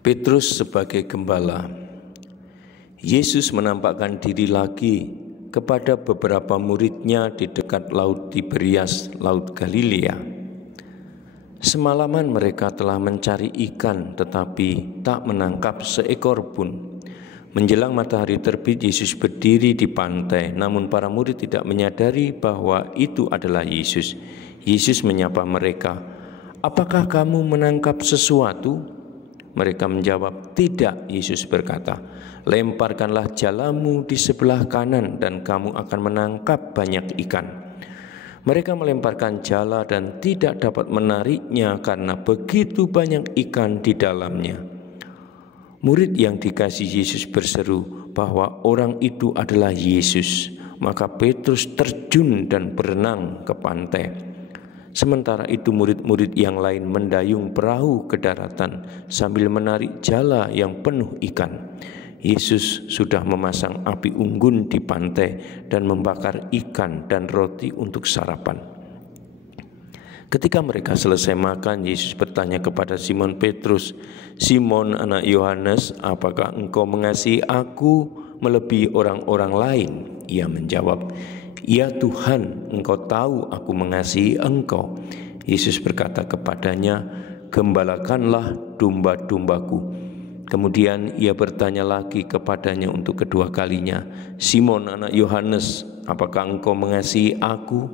Petrus sebagai gembala. Yesus menampakkan diri lagi kepada beberapa muridnya di dekat Laut Tiberias, Laut Galilea. Semalaman mereka telah mencari ikan tetapi tak menangkap seekor pun. Menjelang matahari terbit, Yesus berdiri di pantai, namun para murid tidak menyadari bahwa itu adalah Yesus. Yesus menyapa mereka, "Apakah kamu menangkap sesuatu?" Mereka menjawab, "Tidak." Yesus berkata, "Lemparkanlah jalamu di sebelah kanan dan kamu akan menangkap banyak ikan." Mereka melemparkan jala dan tidak dapat menariknya karena begitu banyak ikan di dalamnya. Murid yang dikasihi Yesus berseru bahwa orang itu adalah Yesus. Maka Petrus terjun dan berenang ke pantai. Sementara itu murid-murid yang lain mendayung perahu ke daratan sambil menarik jala yang penuh ikan. Yesus sudah memasang api unggun di pantai dan membakar ikan dan roti untuk sarapan. Ketika mereka selesai makan, Yesus bertanya kepada Simon Petrus, "Simon anak Yohanes, apakah engkau mengasihi aku melebihi orang-orang lain?" Ia menjawab, "Ya Tuhan, engkau tahu aku mengasihi engkau." Yesus berkata kepadanya, "Gembalakanlah domba-dombaku." Kemudian ia bertanya lagi kepadanya untuk kedua kalinya, "Simon anak Yohanes, apakah engkau mengasihi aku?"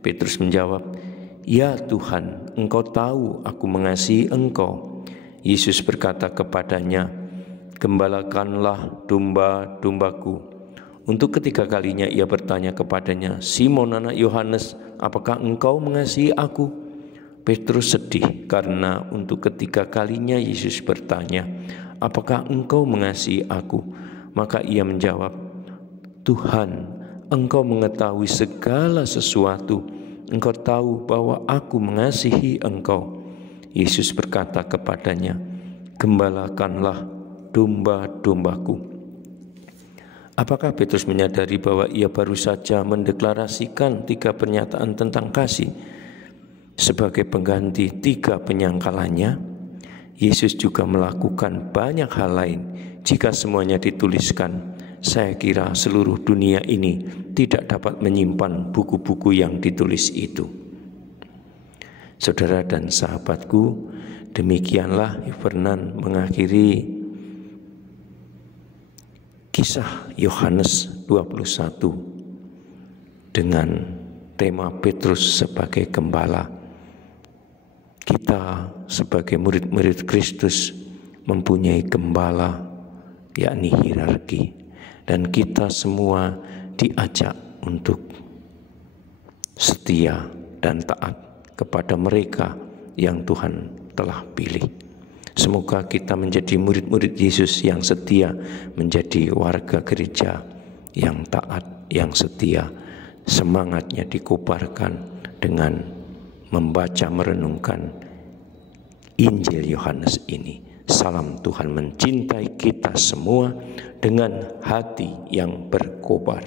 Petrus menjawab, "Ya Tuhan, engkau tahu aku mengasihi engkau." Yesus berkata kepadanya, "Gembalakanlah domba-dombaku." Untuk ketiga kalinya ia bertanya kepadanya, "Simon anak Yohanes, apakah engkau mengasihi aku?" Petrus sedih karena untuk ketiga kalinya Yesus bertanya, "Apakah engkau mengasihi aku?" Maka ia menjawab, "Tuhan, engkau mengetahui segala sesuatu. Engkau tahu bahwa aku mengasihi engkau." Yesus berkata kepadanya, "Gembalakanlah domba-dombaku." Apakah Petrus menyadari bahwa ia baru saja mendeklarasikan 3 pernyataan tentang kasih sebagai pengganti 3 penyangkalannya? Yesus juga melakukan banyak hal lain. Jika semuanya dituliskan, saya kira seluruh dunia ini tidak dapat menyimpan buku-buku yang ditulis itu. Saudara dan sahabatku, demikianlah Fernand mengakhiri kisah Yohanes 21 dengan tema Petrus sebagai gembala. Kita sebagai murid-murid Kristus mempunyai gembala, yakni hierarki, dan kita semua diajak untuk setia dan taat kepada mereka yang Tuhan telah pilih. Semoga kita menjadi murid-murid Yesus yang setia, menjadi warga gereja yang taat, yang setia. Semangatnya dikobarkan dengan membaca, merenungkan Injil Yohanes ini. Salam Tuhan mencintai kita semua dengan hati yang berkobar.